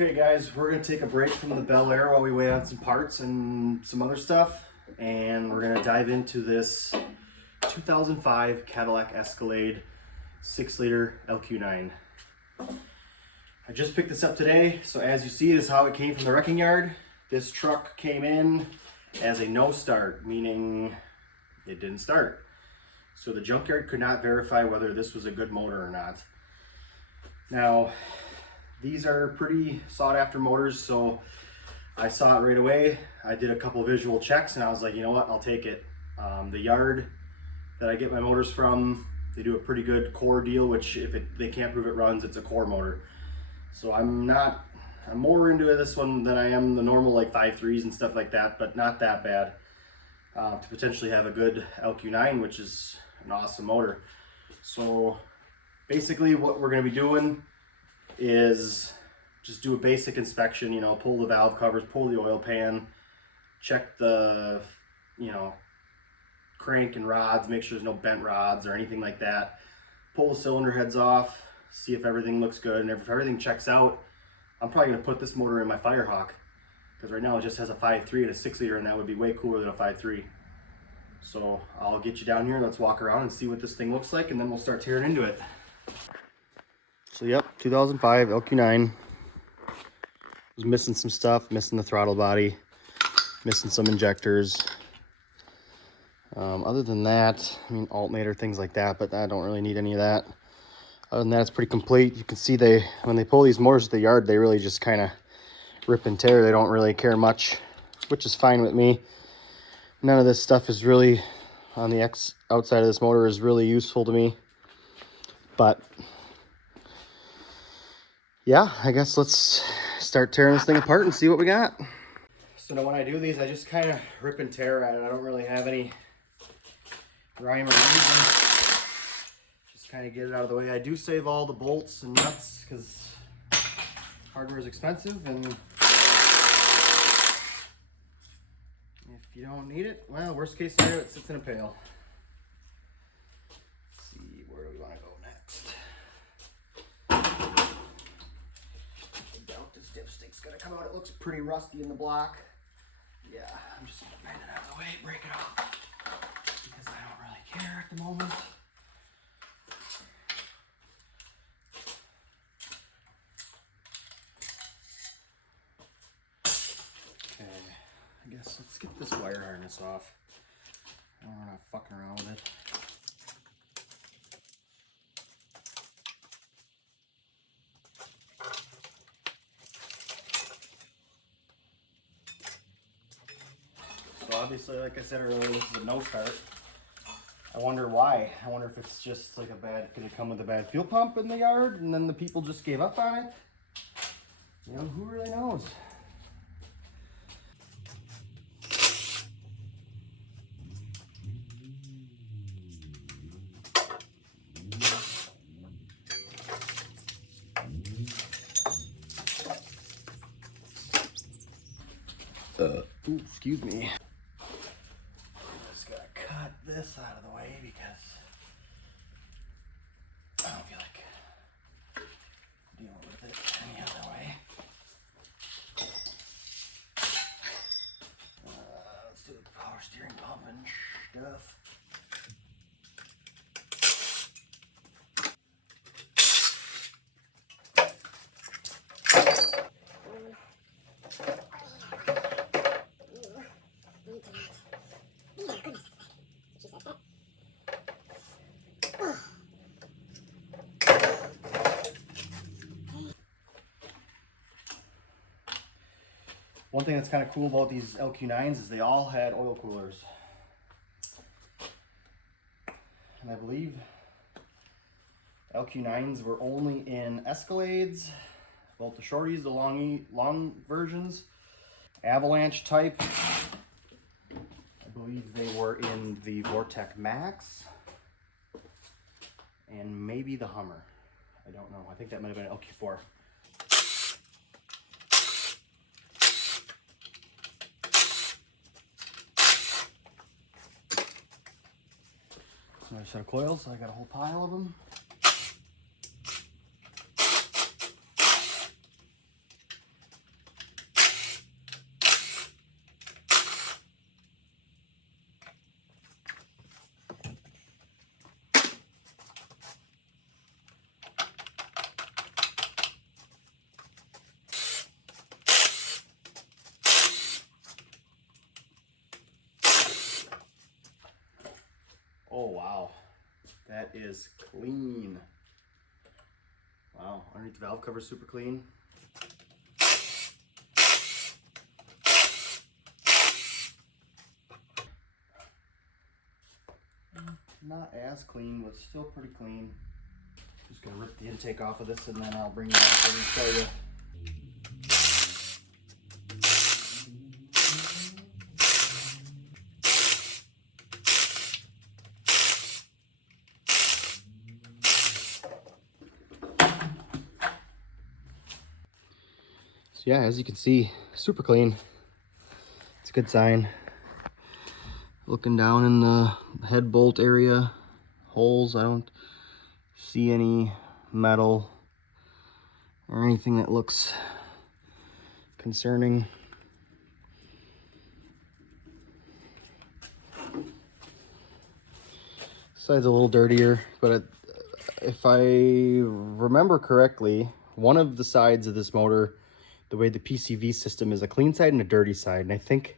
Okay guys, we're going to take a break from the Bel Air while we wait on some parts and some other stuff, and we're going to dive into this 2005 Cadillac Escalade 6-liter LQ9. I just picked this up today, so as you see, this is how it came from the wrecking yard. This truck came in as a no start, meaning it didn't start. So the junkyard could not verify whether this was a good motor or not. Now, these are pretty sought after motors, so I saw it right away. I did a couple visual checks and I was like, you know what, I'll take it. The yard that I get my motors from, they do a pretty good core deal, which if they can't prove it runs, it's a core motor. So I'm more into this one than I am the normal like 5.3s and stuff like that, but not that bad. To potentially have a good LQ9, which is an awesome motor. So basically what we're gonna be doing is just do a basic inspection, you know, pull the valve covers, pull the oil pan, check the, you know, crank and rods, make sure there's no bent rods or anything like that. Pull the cylinder heads off, see if everything looks good, and if everything checks out, I'm probably gonna put this motor in my Firehawk, because right now it just has a 5.3 and a 6-liter, and that would be way cooler than a 5.3. So I'll get you down here, let's walk around and see what this thing looks like, and then we'll start tearing into it. So yep, 2005 LQ9. Was missing some stuff, missing the throttle body, missing some injectors. Other than that, I mean, alternator, things like that, but I don't really need any of that. Other than that, it's pretty complete. You can see when they pull these motors to the yard, they really just kind of rip and tear. They don't really care much, which is fine with me. None of this stuff is really on the outside of this motor is really useful to me, but yeah, I guess let's start tearing this thing apart and see what we got. So now when I do these, I just kind of rip and tear at it. I don't really have any rhyme or reason. Just kind of get it out of the way. I do save all the bolts and nuts because hardware is expensive, and if you don't need it, well, worst case scenario, it sits in a pail. Let's see, where do we want to go next? This dipstick's gonna come out. It looks pretty rusty in the block. Yeah, I'm just gonna bend it out of the way, break it off, because I don't really care at the moment. Okay, I guess let's get this wire harness off. We're not fucking around with it. Obviously, like I said earlier, this is a no start. I wonder why. I wonder if it's just like did it come with a bad fuel pump in the yard and then the people just gave up on it? You know, who really knows? Ooh, excuse me. Cut this out of the way because I don't feel like dealing with it any other way. Let's do the power steering pump and stuff. One thing that's kind of cool about these LQ9s is they all had oil coolers. And I believe LQ9s were only in Escalades, both the shorties, the long versions, Avalanche type. I believe they were in the Vortec Max and maybe the Hummer. I don't know. I think that might have been LQ4. Another set of coils, so I got a whole pile of them. that is clean. Wow, underneath the valve cover is super clean. Not as clean, but still pretty clean. Just gonna rip the intake off of this and then I'll bring you back in and show you. So yeah, as you can see, super clean. It's a good sign. Looking down in the head bolt area, holes, I don't see any metal or anything that looks concerning. Side's a little dirtier, but if I remember correctly, one of the sides of this motor, the way the PCV system is, a clean side and a dirty side, and I think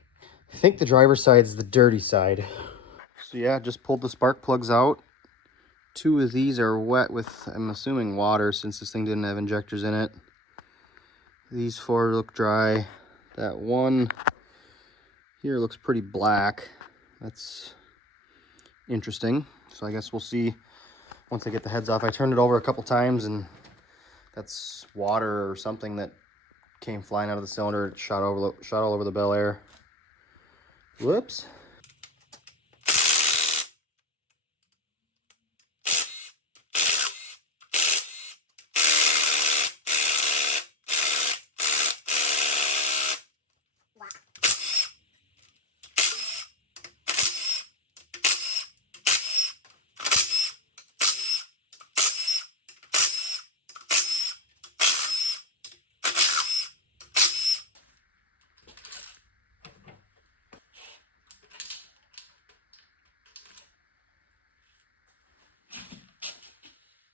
the driver's side is the dirty side. So yeah, just pulled the spark plugs out. 2 of these are wet with, I'm assuming, water, since this thing didn't have injectors in it. These 4 look dry. That one here looks pretty black. That's interesting. So I guess we'll see once I get the heads off. I turned it over a couple times and that's water or something that came flying out of the cylinder. It shot all over the Bel Air. Whoops.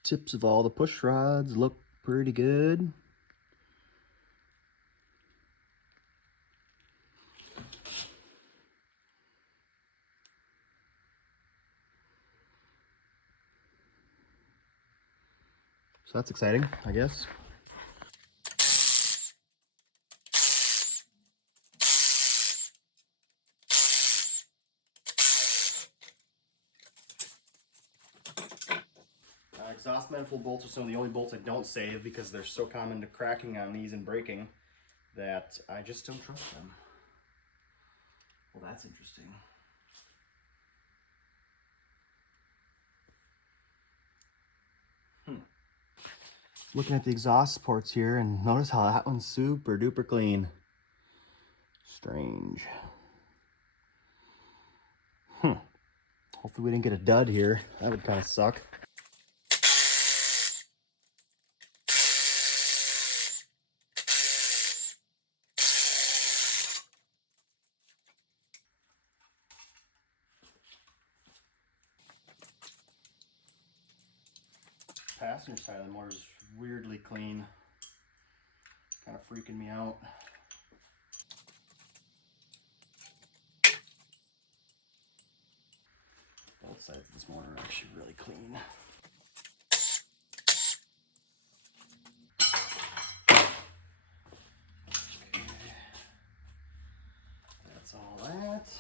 Tips of all the push rods look pretty good. So that's exciting, I guess. Exhaust manifold bolts are some of the only bolts I don't save because they're so common to cracking on these and breaking that I just don't trust them. Well, that's interesting. Looking at the exhaust ports here, and notice how that one's super duper clean. Strange. Hopefully we didn't get a dud here. That would kind of suck. Passenger side of the motor is weirdly clean. Kind of freaking me out. Both sides of this motor are actually really clean. Okay. That's all that.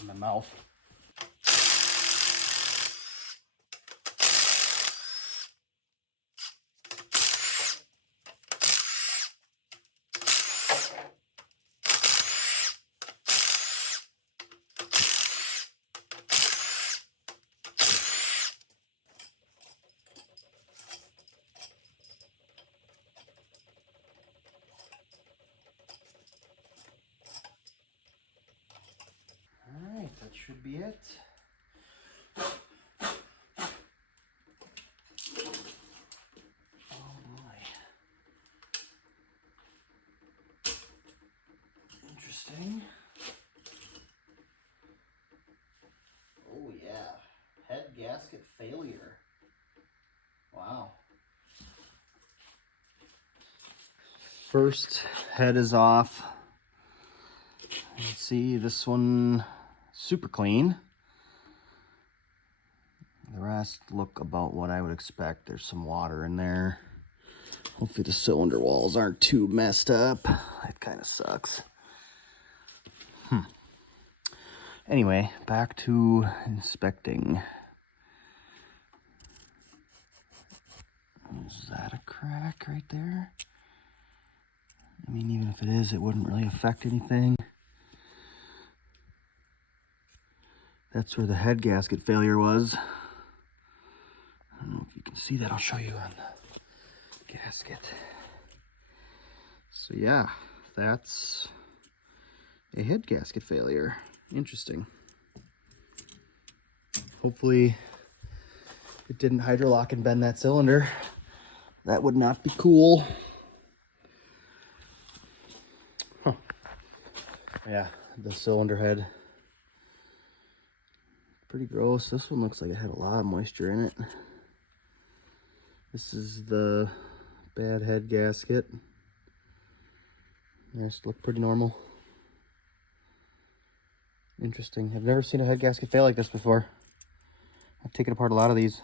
in my mouth. Alright, that should be it. Oh boy. Interesting. Oh yeah. Head gasket failure. Wow. First head is off. Let's see, this one super clean. The rest look about what I would expect. There's some water in there. Hopefully the cylinder walls aren't too messed up. That kind of sucks. Anyway, back to inspecting. Is that a crack right there? I mean, even if it is, it wouldn't really affect anything. That's where the head gasket failure was. I don't know if you can see that. I'll show you on the gasket. So yeah, that's a head gasket failure. Interesting. Hopefully it didn't hydrolock and bend that cylinder. That would not be cool. Huh. Yeah, the cylinder head. Pretty gross. This one looks like it had a lot of moisture in it. This is the bad head gasket. The rest look pretty normal. Interesting. I've never seen a head gasket fail like this before. I've taken apart a lot of these.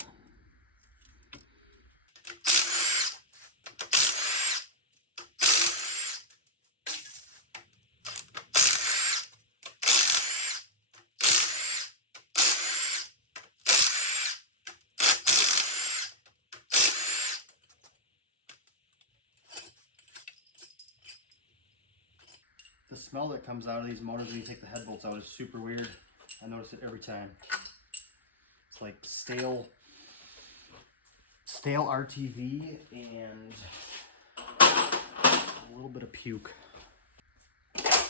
The smell that comes out of these motors when you take the head bolts out is super weird. I notice it every time. It's like stale RTV and a little bit of puke. Okay,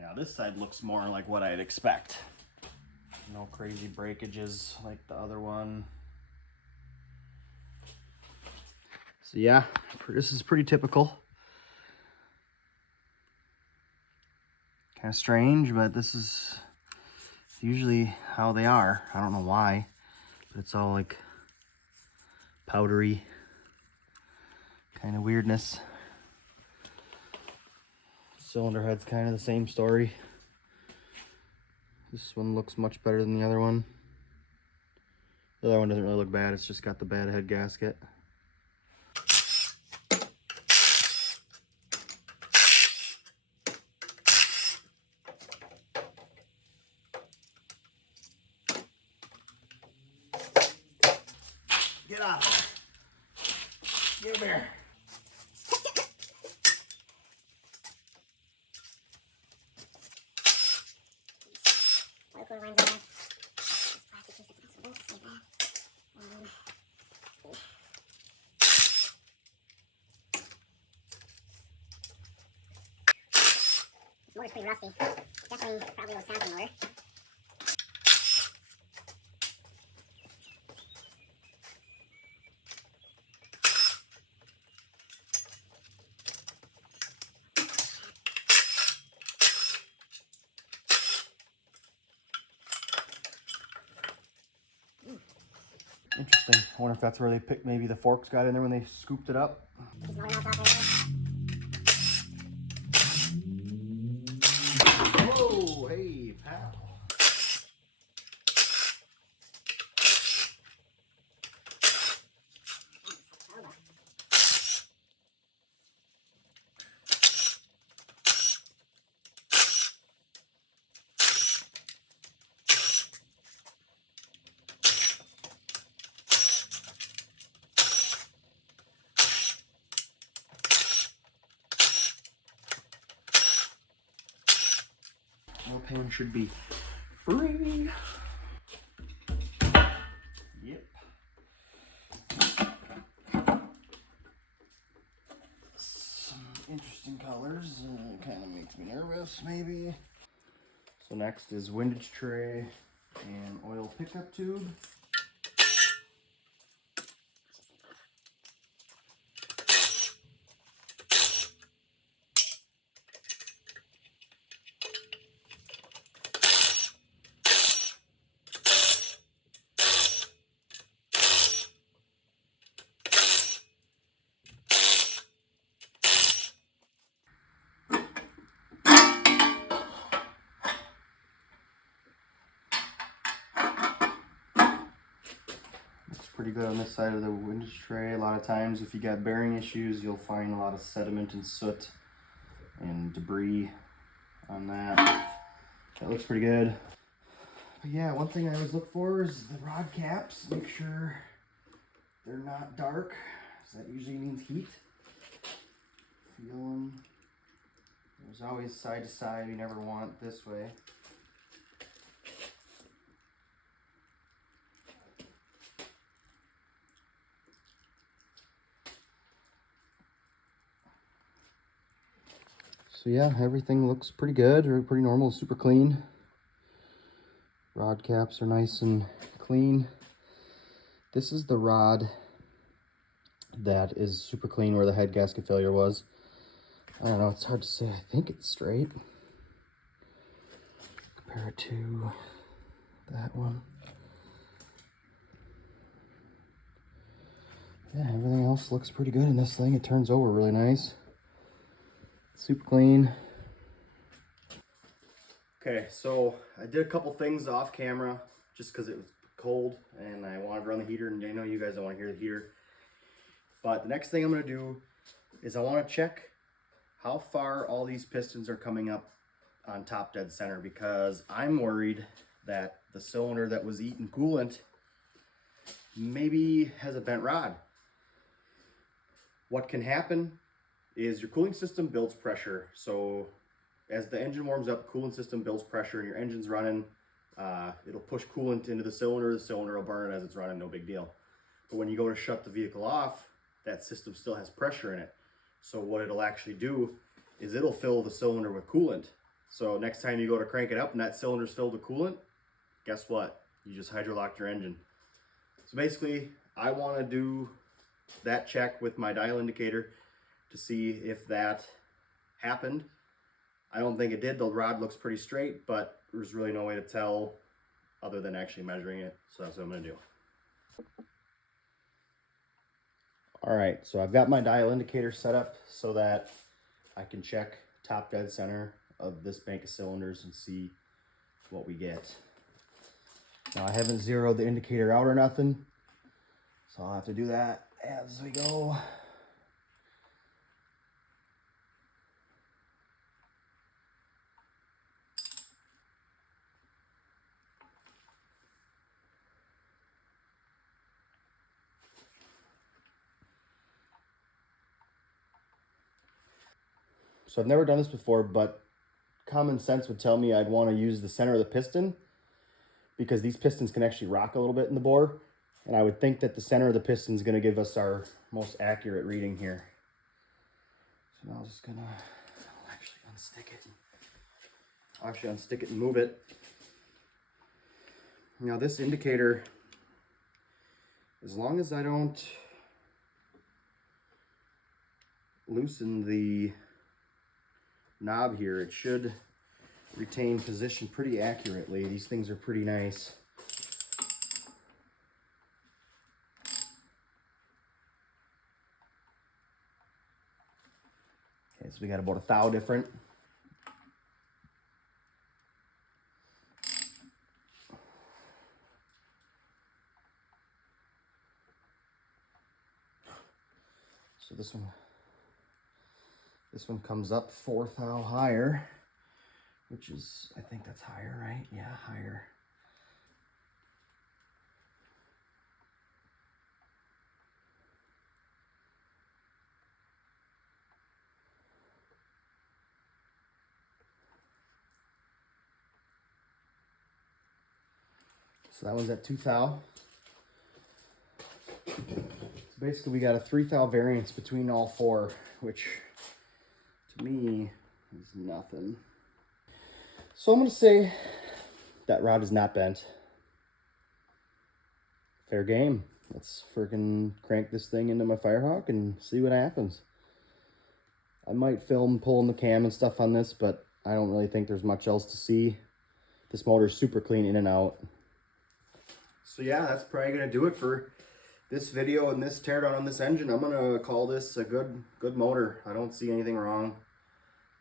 now this side looks more like what I'd expect. No crazy breakages like the other one. So yeah, this is pretty typical. Kind of strange, but this is usually how they are. I don't know why, but it's all like powdery kind of weirdness. Cylinder head's kind of the same story. This one looks much better than the other one. The other one doesn't really look bad, it's just got the bad head gasket. Get out of there. Get over here. This motor's pretty rusty. Definitely probably was Wisconsin motor. Interesting. I wonder if that's where they picked, maybe the forks got in there when they scooped it up. These motor mounts off right there. Whoa, hey, pal. Oil pan should be free. Yep. Some interesting colors. Kind of makes me nervous, maybe. So next is windage tray and oil pickup tube. Looks pretty good on this side of the windage tray. A lot of times if you got bearing issues, you'll find a lot of sediment and soot and debris on that. That looks pretty good. But yeah, one thing I always look for is the rod caps. Make sure they're not dark, because that usually means heat. Feel them. There's always side to side. You never want it this way. So yeah, everything looks pretty good, or pretty normal, super clean. Rod caps are nice and clean. This is the rod that is super clean where the head gasket failure was. I don't know, it's hard to say. I think it's straight. Compare it to that one. Yeah, everything else looks pretty good in this thing. It turns over really nice. Super clean. Okay, so I did a couple things off camera just because it was cold and I wanted to run the heater, and I know you guys don't want to hear the heater. But the next thing I'm going to do is I want to check how far all these pistons are coming up on top dead center, because I'm worried that the cylinder that was eating coolant maybe has a bent rod. What can happen is your cooling system builds pressure. So as the engine warms up, coolant system builds pressure and your engine's running. It'll push coolant into the cylinder will burn it as it's running, no big deal. But when you go to shut the vehicle off, that system still has pressure in it. So what it'll actually do is it'll fill the cylinder with coolant. So next time you go to crank it up and that cylinder's filled with coolant, guess what? You just hydrolocked your engine. So basically, I want to do that check with my dial indicator to see if that happened. I don't think it did. The rod looks pretty straight, but there's really no way to tell other than actually measuring it. So that's what I'm going to do. All right, so I've got my dial indicator set up so that I can check top dead center of this bank of cylinders and see what we get. Now I haven't zeroed the indicator out or nothing, so I'll have to do that as we go. So I've never done this before, but common sense would tell me I'd want to use the center of the piston, because these pistons can actually rock a little bit in the bore. And I would think that the center of the piston is going to give us our most accurate reading here. So now I'm just going to actually unstick it and move it. Now this indicator, as long as I don't loosen the knob here, it should retain position pretty accurately. These things are pretty nice. Okay, so we got about a thou different. So this one comes up 4 thou higher, which is, I think that's higher, right? Yeah, higher. So that one's at 2 thou. So basically we got a 3 thou variance between all four, which to me is nothing. So I'm gonna say that rod is not bent. Fair game. Let's freaking crank this thing into my Firehawk and see what happens. I might film pulling the cam and stuff on this, but I don't really think there's much else to see. This motor's super clean in and out. So yeah, that's probably gonna do it for this video and this teardown on this engine. I'm gonna call this a good motor. I don't see anything wrong.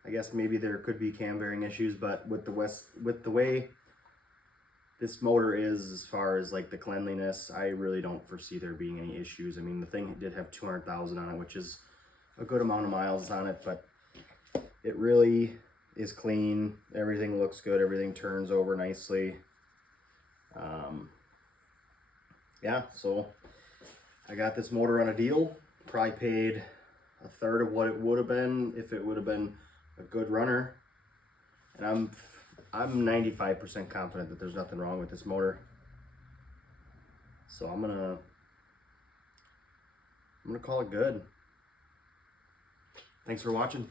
I guess maybe there could be cam bearing issues, but with the way this motor is as far as like the cleanliness, I really don't foresee there being any issues. I mean, the thing did have 200,000 on it, which is a good amount of miles on it, but it really is clean. Everything looks good. Everything turns over nicely. Yeah, so I got this motor on a deal. Probably paid a third of what it would have been if it would have been a good runner. And I'm 95% confident that there's nothing wrong with this motor. So I'm gonna call it good. Thanks for watching.